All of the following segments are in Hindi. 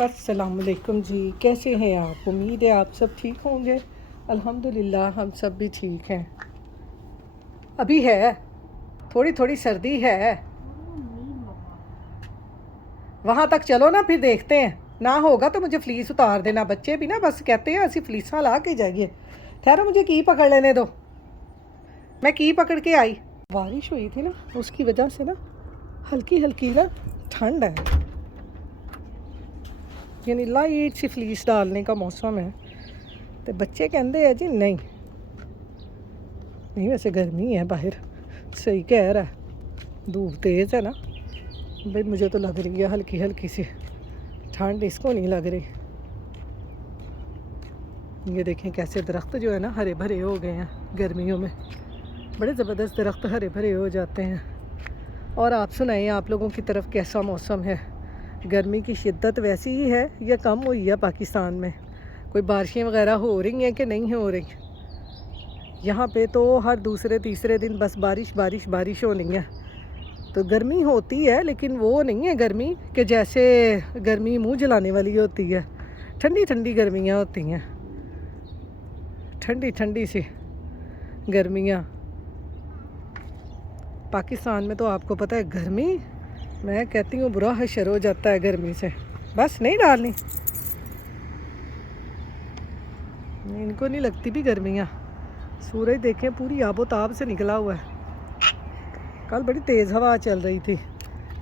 अस्सलामुअलैकुम जी, कैसे हैं आप? उम्मीद है आप सब ठीक होंगे। अल्हम्दुलिल्लाह हम सब भी ठीक हैं। अभी है, थोड़ी थोड़ी सर्दी है। वहाँ तक चलो ना, फिर देखते हैं। ना होगा तो मुझे फ्लीस उतार देना। बच्चे भी ना बस कहते हैं असी फलीसा ला के जाइए। ठहरो, मुझे की पकड़ लेने दो। मैं की पकड़ के आई। बारिश हुई थी ना, उसकी वजह से ना हल्की हल्की ना ठंड है, यानी लाइट सी फलीस डालने का मौसम है। तो बच्चे कहते हैं जी नहीं नहीं, वैसे गर्मी है बाहर। सही कह रहा है, धूप तेज़ है ना भाई। मुझे तो लग रही है हल्की हल्की सी ठंड, इसको नहीं लग रही। ये देखें कैसे दरख्त जो है ना हरे भरे हो गए हैं। गर्मियों में बड़े ज़बरदस्त दरख्त हरे भरे हो जाते हैं। और आप सुनाइए, आप लोगों की तरफ कैसा मौसम है? गर्मी की शिद्दत वैसी ही है या कम हुई है पाकिस्तान में? कोई बारिशें वगैरह हो रही हैं कि नहीं हो रही? यहाँ पे तो हर दूसरे तीसरे दिन बस बारिश बारिश बारिश होनी है। तो गर्मी होती है, लेकिन वो नहीं है गर्मी कि जैसे गर्मी मुंह जलाने वाली होती है। ठंडी ठंडी गर्मियाँ होती हैं, ठंडी ठंडी सी गर्मियाँ। पाकिस्तान में तो आपको पता है गर्मी, मैं कहती हूँ बुरा हशर हो जाता है गर्मी से। बस नहीं डालनी, इनको नहीं लगती भी गर्मियाँ। सूरज देखें पूरी आबोताब से निकला हुआ है। कल बड़ी तेज़ हवा चल रही थी,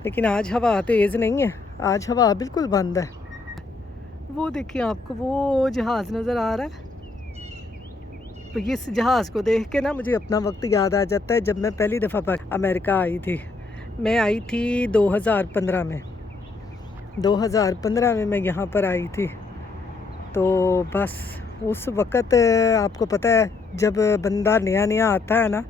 लेकिन आज हवा तेज़ नहीं है। आज हवा बिल्कुल बंद है। वो देखिए, आपको वो जहाज़ नज़र आ रहा है? तो इस जहाज़ को देख के ना मुझे अपना वक्त याद आ जाता है, जब मैं पहली दफ़ा अमेरिका आई थी। मैं आई थी 2015 में। 2015 में मैं यहाँ पर आई थी। तो बस उस वक़्त आपको पता है जब बंदा नया नया आता है ना,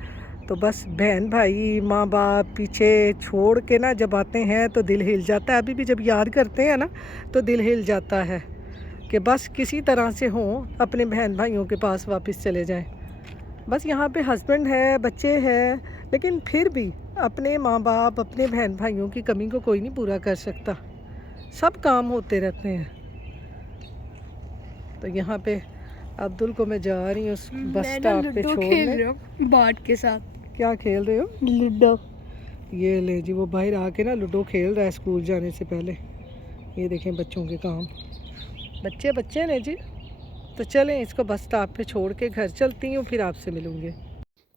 तो बस बहन भाई माँ बाप पीछे छोड़ के ना जब आते हैं तो दिल हिल जाता है। अभी भी जब याद करते हैं ना तो दिल हिल जाता है कि बस किसी तरह से हों अपने बहन भाइयों के पास वापस चले जाएं। बस यहाँ पे हस्बैंड है, बच्चे हैं, लेकिन फिर भी अपने माँ बाप अपने बहन भाइयों की कमी को कोई नहीं पूरा कर सकता। सब काम होते रहते हैं। तो यहाँ पे अब्दुल को मैं जा रही हूँ उस बस स्टॉप पे छोड़ने। बाट के साथ क्या खेल रहे हो? लूडो। ये ले जी, वो बाहर आके ना लूडो खेल रहा है स्कूल जाने से पहले। ये देखें बच्चों के काम, बच्चे बच्चे ने जी। तो चलें, इसको बस स्टॉप पे छोड़ के घर चलती हूँ, फिर आपसे मिलूँगी।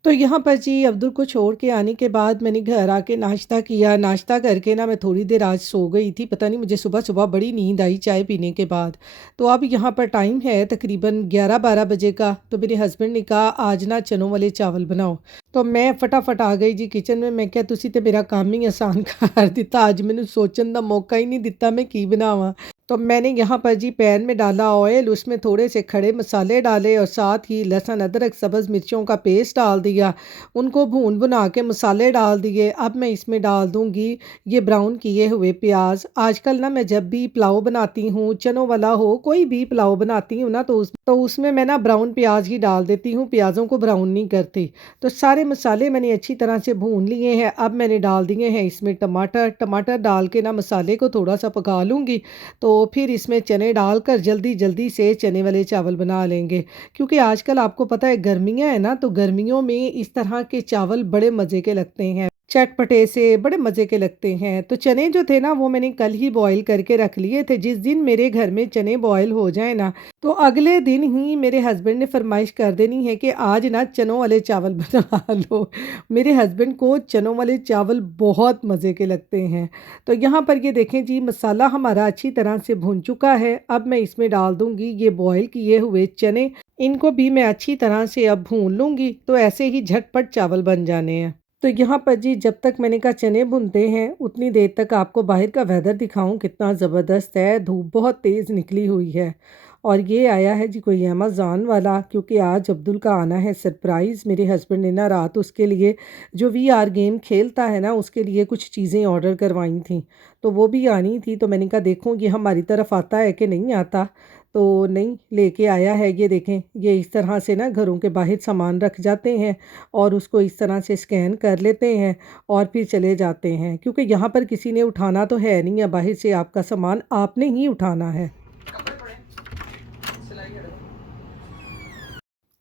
तो यहाँ पर जी अब्दुल को छोड़ के आने के बाद मैंने घर आके नाश्ता किया। नाश्ता करके ना मैं थोड़ी देर आज सो गई थी। पता नहीं मुझे सुबह सुबह बड़ी नींद आई चाय पीने के बाद। तो अब यहाँ पर टाइम है तकरीबन 11-12 बजे का। तो मेरे हस्बैंड ने कहा आज ना चनों वाले चावल बनाओ। तो मैं फटाफट आ गई जी किचन में। मैं क्या तुसी तो मेरा काम ही आसान कर दिता। अज मैंने सोचने का मौका ही नहीं दिता मैं की बनावा। तो मैंने यहाँ पर जी पैन में डाला ऑयल, उसमें थोड़े से खड़े मसाले डाले और साथ ही लहसुन अदरक सब्ज़ मिर्चों का पेस्ट डाल दिया। उनको भून भुना के मसाले डाल दिए। अब मैं इसमें डाल दूँगी ये ब्राउन किए हुए प्याज। आजकल ना मैं जब भी पुलाव बनाती हूँ, चनों वाला हो कोई भी पुलाव बनाती हूँ ना, तो उसमें मैं ना ब्राउन प्याज ही डाल देती हूँ, प्याज़ों को ब्राउन नहीं करती। तो सारे मसाले मैंने अच्छी तरह से भून लिए हैं। अब मैंने डाल दिए हैं इसमें टमाटर डाल के ना मसाले को थोड़ा सा पका लूँगी। तो फिर इसमें चने डालकर जल्दी जल्दी से चने वाले चावल बना लेंगे। क्योंकि आजकल आपको पता है गर्मियाँ हैं ना, तो गर्मियों में इस तरह के चावल बड़े मज़े के लगते हैं, चटपटे से बड़े मज़े के लगते हैं। तो चने जो थे ना वो मैंने कल ही बॉईल करके रख लिए थे। जिस दिन मेरे घर में चने बॉईल हो जाए ना, तो अगले दिन ही मेरे हस्बैंड ने फरमाइश कर देनी है कि आज ना चनों वाले चावल बना लो। मेरे हस्बैंड को चनों वाले चावल बहुत मज़े के लगते हैं। तो यहाँ पर ये देखें जी, मसाला हमारा अच्छी तरह से भुन चुका है। अब मैं इसमें डाल दूँगी ये बॉईल किए हुए चने। इनको भी मैं अच्छी तरह से अब भून लूँगी, तो ऐसे ही झटपट चावल बन जाने हैं। तो यहाँ पर जी जब तक मैंने कहा चने भुनते हैं, उतनी देर तक आपको बाहर का वेदर दिखाऊं कितना ज़बरदस्त है। धूप बहुत तेज़ निकली हुई है। और ये आया है जी कोई अमेज़ॉन वाला, क्योंकि आज अब्दुल का आना है सरप्राइज़। मेरे हस्बैंड ने ना रात उसके लिए जो VR गेम खेलता है ना, उसके लिए कुछ चीज़ें ऑर्डर करवाई थी, तो वो भी आनी थी। तो मैंने कहा देखूँ ये हमारी तरफ आता है कि नहीं आता। तो नहीं लेके आया है। ये देखें, ये इस तरह से ना घरों के बाहर सामान रख जाते हैं और उसको इस तरह से स्कैन कर लेते हैं और फिर चले जाते हैं, क्योंकि यहाँ पर किसी ने उठाना तो है नहीं है, बाहर से आपका सामान आपने ही उठाना है।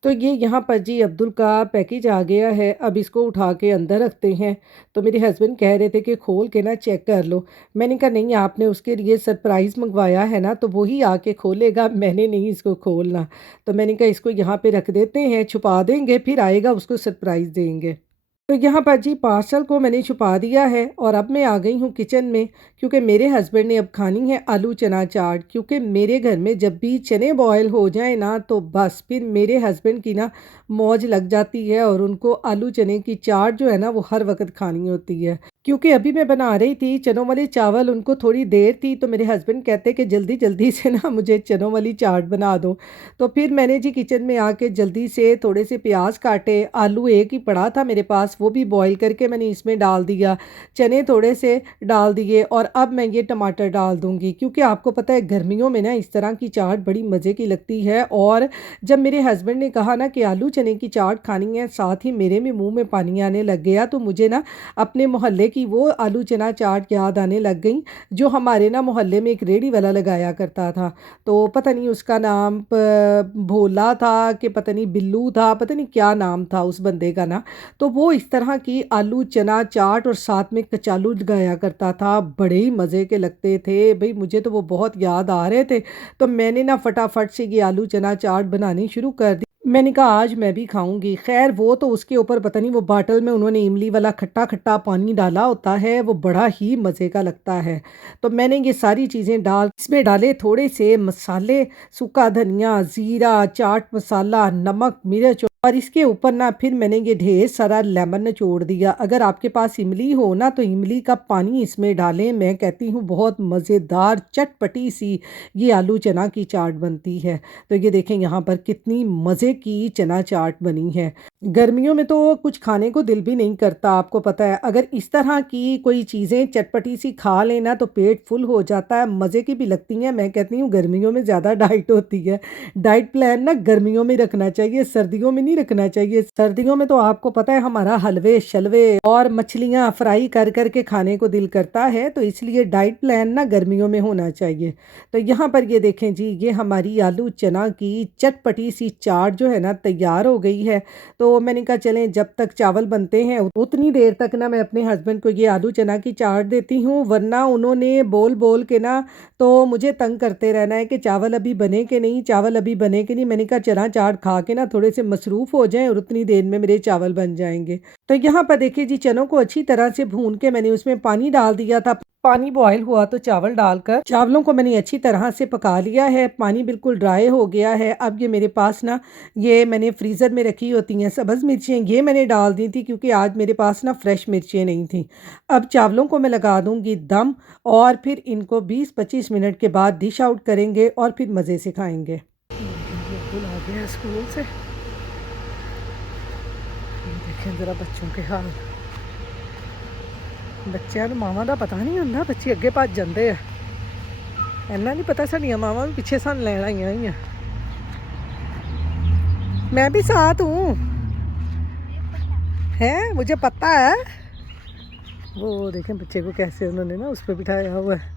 तो ये यहाँ पर जी अब्दुल का पैकेज आ गया है, अब इसको उठा के अंदर रखते हैं। तो मेरे हस्बैंड कह रहे थे कि खोल के ना चेक कर लो। मैंने कहा नहीं, आपने उसके लिए सरप्राइज़ मंगवाया है ना, तो वही आके खोलेगा, मैंने नहीं इसको खोलना। तो मैंने कहा इसको यहाँ पे रख देते हैं, छुपा देंगे, फिर आएगा उसको सरप्राइज़ देंगे। तो यहाँ पर जी पार्सल को मैंने छुपा दिया है और अब मैं आ गई हूँ किचन में, क्योंकि मेरे हस्बैंड ने अब खानी है आलू चना चाट। क्योंकि मेरे घर में जब भी चने बॉयल हो जाए ना, तो बस फिर मेरे हस्बैंड की ना मौज लग जाती है और उनको आलू चने की चाट जो है ना वो हर वक्त खानी होती है। क्योंकि अभी मैं बना रही थी चनों वाले चावल, उनको थोड़ी देर थी, तो मेरे हस्बैंड कहते कि जल्दी जल्दी से ना मुझे चनों वाली चाट बना दो। तो फिर मैंने जी किचन में आके जल्दी से थोड़े से प्याज काटे, आलू एक ही पड़ा था मेरे पास, वो भी बॉईल करके मैंने इसमें डाल दिया, चने थोड़े से डाल दिए और अब मैं ये टमाटर डाल दूँगी। क्योंकि आपको पता है गर्मियों में ना इस तरह की चाट बड़ी मज़े की लगती है। और जब मेरे हस्बैंड ने कहा ना कि आलू चने की चाट खानी है, साथ ही मेरे भी मुँह में पानी आने लग गया। तो मुझे ना अपने मोहल्ले की वो आलू चना चाट याद आने लग गई, जो हमारे ना मोहल्ले में एक रेहड़ी वाला लगाया करता था। तो पता नहीं उसका नाम भोला था कि पता नहीं बिल्लू था, पता नहीं क्या नाम था उस बंदे का ना। तो वो इस तरह की आलू चना चाट और साथ में कचालू लगाया करता था, बड़े ही मज़े के लगते थे भाई, मुझे तो वो बहुत याद आ रहे थे। तो मैंने ना फटाफट से ये आलू चना चाट बनानी शुरू कर दी। मैंने कहा आज मैं भी खाऊंगी। खैर वो तो उसके ऊपर पता नहीं वो बाटल में उन्होंने इमली वाला खट्टा खट्टा पानी डाला होता है, वो बड़ा ही मज़े का लगता है। तो मैंने ये सारी चीज़ें डाल इसमें डाले थोड़े से मसाले, सूखा धनिया, ज़ीरा, चाट मसाला, नमक, मिर्च, और इसके ऊपर ना फिर मैंने ये ढेर सारा लेमन निचोड़ दिया। अगर आपके पास इमली हो ना तो इमली का पानी इसमें डालें, मैं कहती हूँ बहुत मज़ेदार चटपटी सी ये आलू चना की चाट बनती है। तो ये देखें यहाँ पर कितनी मज़े की चना चाट बनी है। गर्मियों में तो कुछ खाने को दिल भी नहीं करता, आपको पता है। अगर इस तरह की कोई चीज़ें चटपटी सी खा लेना तो पेट फुल हो जाता है, मज़े की भी लगती हैं। मैं कहती हूँ गर्मियों में ज़्यादा डाइट होती है, डाइट प्लान ना गर्मियों में रखना चाहिए, सर्दियों में नहीं रखना चाहिए। सर्दियों में तो आपको पता है हमारा हलवे शलवे और मछलियाँ फ्राई कर कर के खाने को दिल करता है, तो इसलिए डाइट प्लान ना गर्मियों में होना चाहिए। तो यहाँ पर ये देखें जी, ये हमारी आलू चना की चटपटी सी चाट जो है ना तैयार हो गई है। तो मैंने कहा चलें जब तक चावल बनते हैं उतनी देर तक ना मैं अपने हस्बैंड को ये आलू चना की चाट देती हूँ, वरना उन्होंने बोल बोल के ना तो मुझे तंग करते रहना है कि चावल अभी बने कि नहीं, चावल अभी बने कि नहीं। मैंने कहा चना चाट खा के ना थोड़े से मसरूफ़ हो जाएं और उतनी देर में मेरे चावल बन जाएंगे। तो यहाँ पर देखिए जी, चनों को अच्छी तरह से भून के मैंने उसमें पानी डाल दिया था। पानी बॉयल हुआ तो चावल डालकर चावलों को मैंने अच्छी तरह से पका लिया है, पानी बिल्कुल ड्राई हो गया है। अब ये मेरे पास ना ये मैंने फ्रीज़र में रखी होती हैं सब्ज़ मिर्चें, ये मैंने डाल दी थी क्योंकि आज मेरे पास ना फ्रेश मिर्चें नहीं थी। अब चावलों को मैं लगा दूंगी दम और फिर इनको 20-25 मिनट के बाद डिश आउट करेंगे और फिर मज़े से खाएंगे। बिल्कुल आ गया स्कूल से, देखें ज़रा बच्चों के हाल। बच्चों को मावां का पता नहीं होंगे, बच्चे अगे भज जाते हैं, इन्ना नहीं पता साडियां मावां भी पिछे सन लैन आईयां हुई हैं। मैं भी साथ हूँ, है मुझे पता है। वो देखें बच्चे को कैसे उन्होंने ना उस पर बिठाया हुआ है,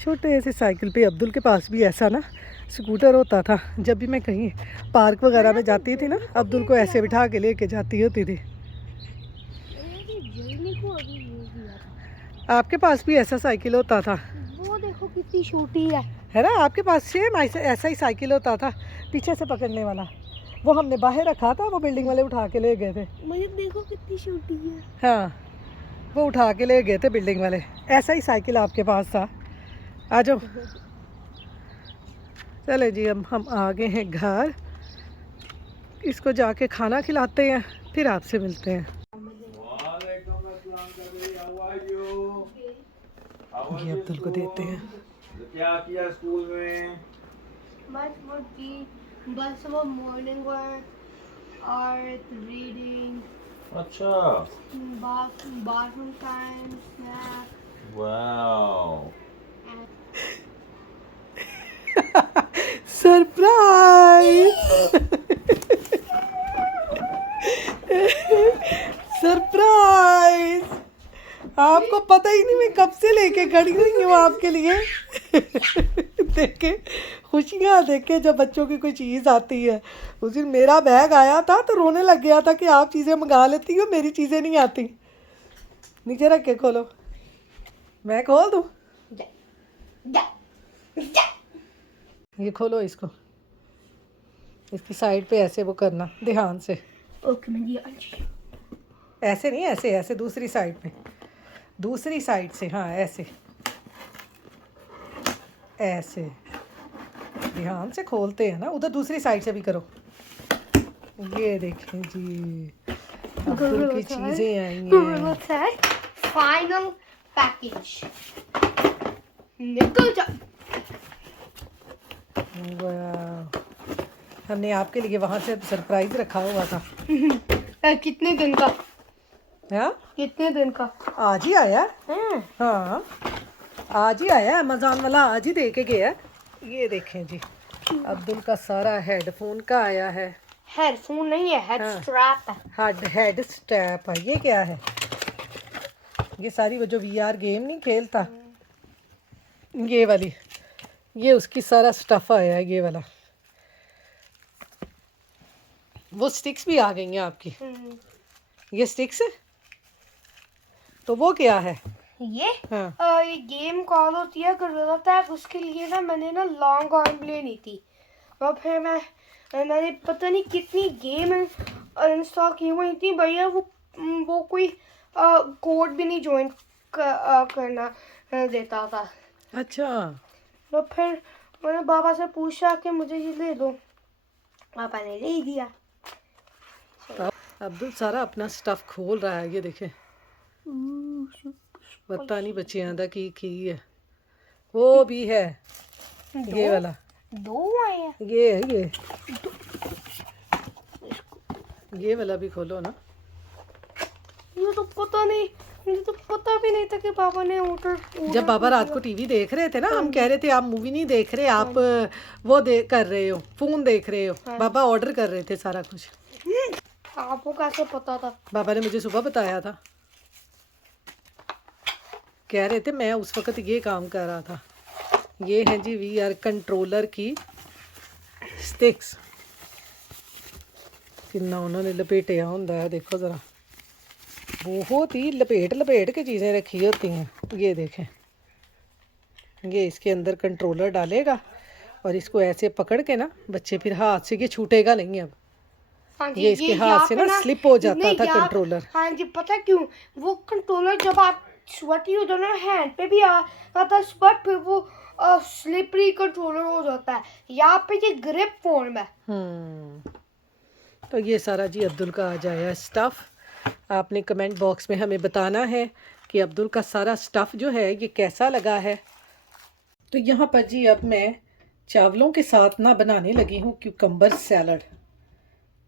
छोटे से साइकिल पे। अब्दुल के पास भी ऐसा ना स्कूटर होता था, जब भी मैं कहीं पार्क वगैरह में जाती थी ना अब्दुल को ऐसे बिठा के लेके जाती होती थी। आपके पास भी ऐसा साइकिल होता था? वो देखो कितनी छोटी है ना, आपके पास सेम ऐसा ही साइकिल होता था पीछे से पकड़ने वाला। वो हमने बाहर रखा था, वो बिल्डिंग वाले उठा के ले गए थे। मुझे देखो कितनी छोटी है। हाँ, वो उठा के ले गए थे बिल्डिंग वाले। ऐसा ही साइकिल आपके पास था। आ जाओ। चले जी, अब हम आ गए हैं घर, इसको जाके खाना खिलाते हैं, फिर आपसे मिलते हैं। ये अब्दुल को देते हैं। क्या किया स्कूल में? बस वो की बस वो मॉर्निंग वर्क और रीडिंग। अच्छा, bathroom time, snack. Wow. Surprise surprise, आपको पता ही नहीं मैं कब से लेके खड़ी हुई हूँ आपके लिए। देखे खुशियाँ, देखे जब बच्चों की कोई चीज़ आती है। उस दिन मेरा बैग आया था तो रोने लग गया था कि आप चीज़ें मंगा लेती हो, मेरी चीज़ें नहीं आती। नीचे रख के खोलो, मैं खोल दूँ? ये खोलो इसको, इसकी साइड पे ऐसे वो करना ध्यान से। ओके मैं दिया जी। ऐसे नहीं, ऐसे ऐसे दूसरी साइड पे, दूसरी साइड से, हाँ ऐसे ऐसे ध्यान से खोलते हैं ना, उधर दूसरी साइड से भी करो। ये देखें जी, अब्दुल की चीज़ें आई हैं। फाइनल पैकेज, निकल जा। वाह, हमने आपके लिए वहाँ से सरप्राइज रखा हुआ था। कितने दिन का? हाँ, कितने दिन का? आज ही आया। हाँ आज ही आया, अमेज़ॉन वाला आज ही दे के गया। ये देखें जी, अब्दुल का सारा हेडफोन का आया है। हेडफोन नहीं है, हेड हाँ। स्ट्रैप है। हेड स्ट्रैप है। ये क्या है? ये सारी वो जो VR गेम नहीं खेलता, ये वाली, ये उसकी सारा स्टफ आया है। ये वाला, वो स्टिक्स भी आ गई हैं आपकी। ये स्टिक्स है, तो वो क्या है? ये हाँ ये गेम कॉल होती है गोरिल्ला टैग, उसके लिए ना मैंने ना लॉन्ग आर्म ली थी, और फिर मैंने पता नहीं कितनी गेम इंस्टॉल की हुई थी भैया। वो कोई कोड भी नहीं ज्वाइन करना देता था। अच्छा, तो फिर मैंने बाबा से पूछा कि मुझे ये ले दो, पापा ने ले दिया। अब्दुल सारा अपना स्टफ खोल रहा है। ये देखें, पता नहीं बच्चियां दा की है। वो भी है, ये वाला, दो आए हैं। ये है ये वाला भी खोलो ना। ये तो पता नहीं, मुझे तो पता भी नहीं था कि पापा ने ऑर्डर। जब बाबा रात को टीवी देख रहे थे ना, हम कह रहे थे आप मूवी नहीं देख रहे, आप वो कर रहे हो, फोन देख रहे हो। बाबा ऑर्डर कर रहे थे सारा कुछ। आपको कैसे पता था? बाबा ने मुझे सुबह बताया था, कह रहे थे मैं उस वक्त ये काम कर रहा था। ये है जी VR कंट्रोलर की स्टिक्स। कितना उन्होंने लपेटिया होता है, देखो ज़रा, बहुत ही लपेट के चीज़ें रखी होती हैं। ये देखें, ये इसके अंदर कंट्रोलर डालेगा और इसको ऐसे पकड़ के ना बच्चे फिर हाथ से, ये छूटेगा नहीं अब। हाँ जी, ये इसके हाथ से ना स्लिप हो जाता नहीं, था कंट्रोलर। हाँ जी, पता क्यों? वो कंट्रोलर जब आप स्वेटी हो जाना, हैंड पे भी आता था स्वेट, फिर वो स्लिपरी कंट्रोलर हो जाता है। यहाँ पे ये ग्रिप फॉर्म है। तो ये सारा जी अब्दुल का आ जाया स्टफ़। आपने कमेंट बॉक्स में हमें बताना है कि अब्दुल का सारा स्टफ़ जो है ये कैसा लगा है। तो यहाँ पर जी अब मैं चावलों के साथ ना बनाने लगी हूँ क्यूकम्बर सैलड।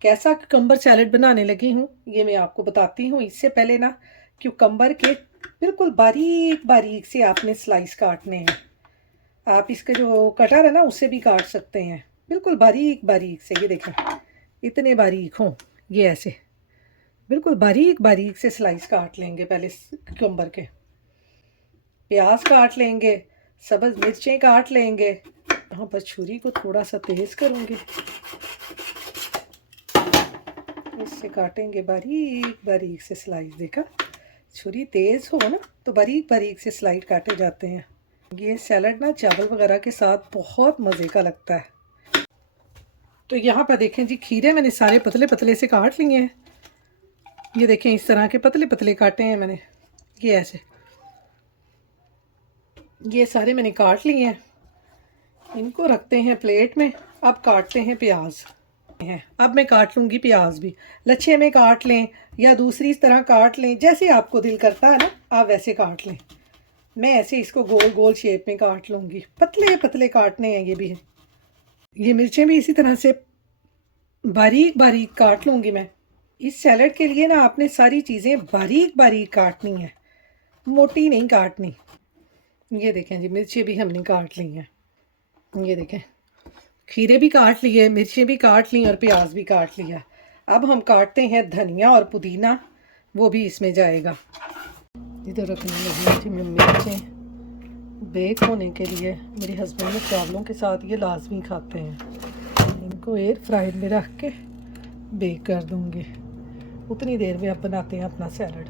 कैसा क्यूकम्बर सैलड बनाने लगी हूँ ये मैं आपको बताती हूँ। इससे पहले ना क्यूकम्बर के बिल्कुल बारीक बारीक से आपने स्लाइस काटने हैं। आप इसके जो कटर है ना उससे भी काट सकते हैं, बिल्कुल बारीक बारीक से। ये देखें, इतने बारीक हों, ये ऐसे बिल्कुल बारीक बारीक से स्लाइस काट लेंगे। पहले क्यूकम्बर के, प्याज काट लेंगे, सब्ज़ मिर्चें काट लेंगे। यहाँ पर छुरी को थोड़ा सा तेज़ करूँगी, इससे काटेंगे बारीक बारीक से स्लाइस। देखा, छुरी तेज़ हो ना तो बारीक बारीक से स्लाइस काटे जाते हैं। ये सैलड ना चावल वगैरह के साथ बहुत मज़े का लगता है। तो यहाँ पर देखें जी, खीरे मैंने सारे पतले पतले से काट लिए हैं। ये देखें, इस तरह के पतले पतले काटे हैं मैंने, ये ऐसे, ये सारे मैंने काट लिए हैं। इनको रखते हैं प्लेट में। अब काटते हैं प्याज। अब मैं काट लूँगी प्याज भी, लच्छे में काट लें या दूसरी तरह काट लें, जैसे आपको दिल करता है ना आप वैसे काट लें। मैं ऐसे इसको गोल गोल शेप में काट लूँगी, पतले पतले काटने हैं ये भी हैं। ये मिर्चें भी इसी तरह से बारीक बारीक काट लूँगी मैं। इस सैलड के लिए ना आपने सारी चीज़ें बारीक बारीक काटनी है, मोटी नहीं काटनी। ये देखें जी, मिर्चें भी हमने काट ली हैं। ये देखें, खीरे भी काट लिए, मिर्चें भी काट ली और प्याज भी काट लिया। अब हम काटते हैं धनिया और पुदीना, वो भी इसमें जाएगा। इधर रखने लगी थी मैं मिर्चें बेक होने के लिए। मेरे हस्बैंड ने चावलों के साथ ये लाजमी खाते हैं। इनको एयर फ्रायर में रख के बेक कर दूँगी। उतनी देर में अब बनाते हैं अपना सैलड,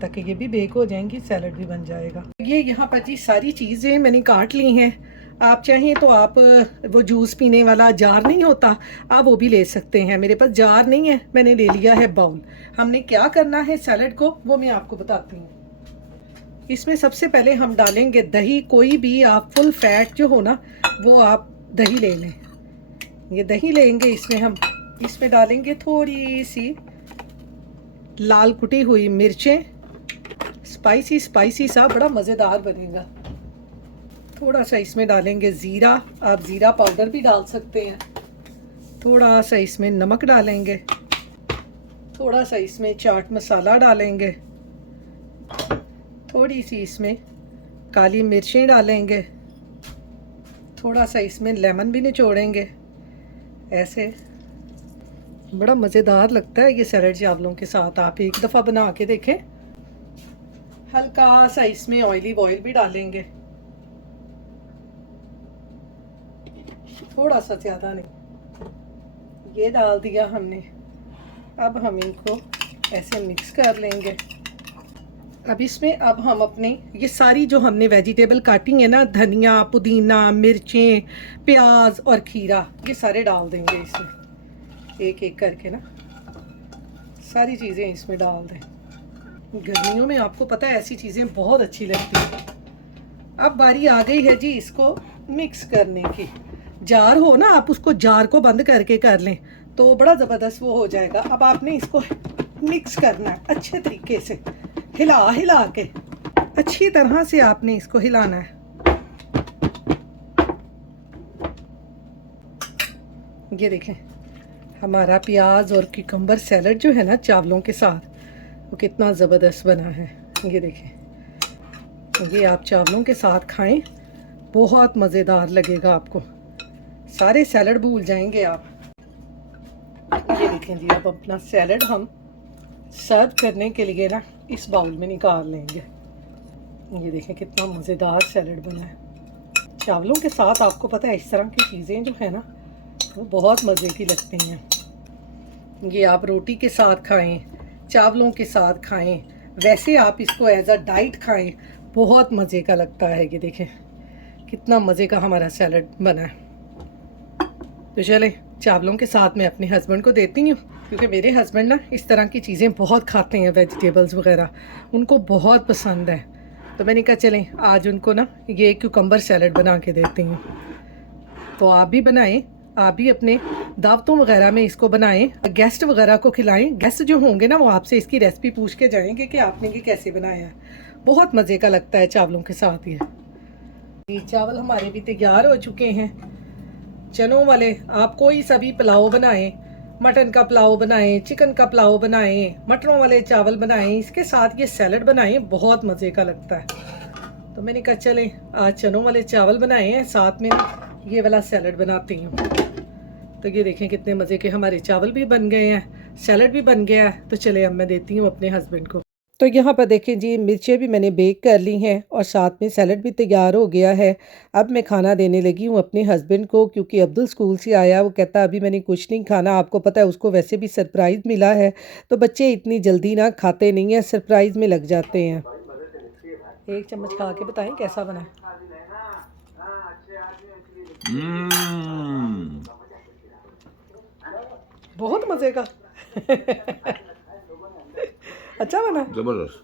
ताकि ये भी बेक हो जाएंगी, सैलड भी बन जाएगा। ये यहाँ पर जी सारी चीज़ें मैंने काट ली हैं। आप चाहें तो आप वो जूस पीने वाला जार नहीं होता, आप वो भी ले सकते हैं। मेरे पास जार नहीं है, मैंने ले लिया है बाउल। हमने क्या करना है सैलड को, वो मैं आपको बताती हूँ। इसमें सबसे पहले हम डालेंगे दही। कोई भी आप फुल फैट जो हो ना, वो आप दही ले लें। ये दही लेंगे, इसमें डालेंगे थोड़ी सी लाल कुटी हुई मिर्चें, स्पाइसी सा, बड़ा मज़ेदार बनेगा। थोड़ा सा इसमें डालेंगे ज़ीरा, आप ज़ीरा पाउडर भी डाल सकते हैं। थोड़ा सा इसमें नमक डालेंगे, थोड़ा सा इसमें चाट मसाला डालेंगे, थोड़ी सी इसमें काली मिर्चें डालेंगे, थोड़ा सा इसमें लेमन भी निचोड़ेंगे। ऐसे बड़ा मज़ेदार लगता है ये सैलड चावलों के साथ। आप एक दफ़ा बना के देखें। हल्का सा इसमें ऑलिव ऑयल भी डालेंगे, थोड़ा सा, ज़्यादा नहीं। ये डाल दिया हमने। अब हम इनको ऐसे मिक्स कर लेंगे। अब हम अपने ये सारी जो हमने वेजिटेबल काटी है ना, धनिया, पुदीना, मिर्चें, प्याज और खीरा, ये सारे डाल देंगे इसमें, एक एक करके ना सारी चीज़ें इसमें डाल दें। गर्मियों में आपको पता है ऐसी चीज़ें बहुत अच्छी लगती हैं। अब बारी आ गई है जी इसको मिक्स करने की। जार हो ना, आप उसको जार को बंद करके कर लें तो बड़ा ज़बरदस्त वो हो जाएगा। अब आपने इसको मिक्स करना है अच्छे तरीके से, हिला के अच्छी तरह से आपने इसको हिलाना है। ये देखें हमारा प्याज और कुकम्बर सैलड जो है ना चावलों के साथ, वो कितना ज़बरदस्त बना है। ये देखें, ये आप चावलों के साथ खाएं, बहुत मज़ेदार लगेगा आपको। सारे सैलड भूल जाएंगे आप। ये देखें जी, अब अपना सैलड हम सर्व करने के लिए ना इस बाउल में निकाल लेंगे। ये देखें कितना मज़ेदार सैलड बना है चावलों के साथ। आपको पता है इस तरह की चीज़ें जो है ना वो बहुत मज़े की लगती हैं। ये आप रोटी के साथ खाएं, चावलों के साथ खाएं, वैसे आप इसको एज अ डाइट खाएं, बहुत मज़े का लगता है। ये देखें कितना मज़े का हमारा सैलड बना है। तो चले चावलों के साथ मैं अपने हस्बैंड को देती हूँ, क्योंकि मेरे हस्बैंड ना इस तरह की चीज़ें बहुत खाते हैं, वेजिटेबल्स वगैरह उनको बहुत पसंद है। तो मैंने कहा चलें आज उनको ना ये कुकम्बर सैलड बना के देती हूँ। तो आप भी बनाएं, आप भी अपने दावतों वगैरह में इसको बनाएं, गेस्ट वगैरह को खिलाएं। गेस्ट जो होंगे ना वो आपसे इसकी रेसिपी पूछ के जाएंगे कि आपने ये कैसे बनाया है। बहुत मज़े का लगता है चावलों के साथ ये चावल हमारे भी तैयार हो चुके हैं चनों वाले। आप कोई सा भी पुलाव बनाएं, मटन का पुलाव बनाएं, चिकन का पुलाव बनाएं, मटरों वाले चावल बनाएं, इसके साथ ये सैलड बनाएं, बहुत मज़े का लगता है। तो मैंने कहा चलें आज चनों वाले चावल बनाए हैं, साथ में ये वाला सैलड बनाती हूँ। तो ये देखें कितने मज़े के हमारे चावल भी बन गए हैं, सैलड भी बन गया है। तो चले अब मैं देती हूँ अपने हस्बैंड को। तो यहाँ पर देखें जी मिर्चें भी मैंने बेक कर ली हैं और साथ में सैलड भी तैयार हो गया है। अब मैं खाना देने लगी हूँ अपने हस्बैंड को, क्योंकि अब्दुल स्कूल से आया, वो कहता अभी मैंने कुछ नहीं खाना। आपको पता है उसको वैसे भी सरप्राइज़ मिला है, तो बच्चे इतनी जल्दी ना खाते नहीं हैं, सरप्राइज़ में लग जाते हैं। एक चम्मच खा के बताएं कैसा बना। बहुत मज़े का अच्छा बना, जबरदस्त,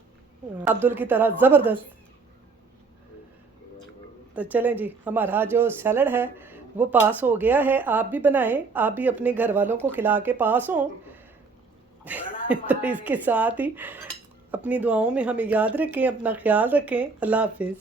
अब्दुल की तरह ज़बरदस्त। तो चलें जी हमारा जो सैलड है वो पास हो गया है। आप भी बनाएं, आप भी अपने घर वालों को खिला के पास हों। तो इसके साथ ही अपनी दुआओं में हमें याद रखें, अपना ख्याल रखें। अल्लाह हाफिज़।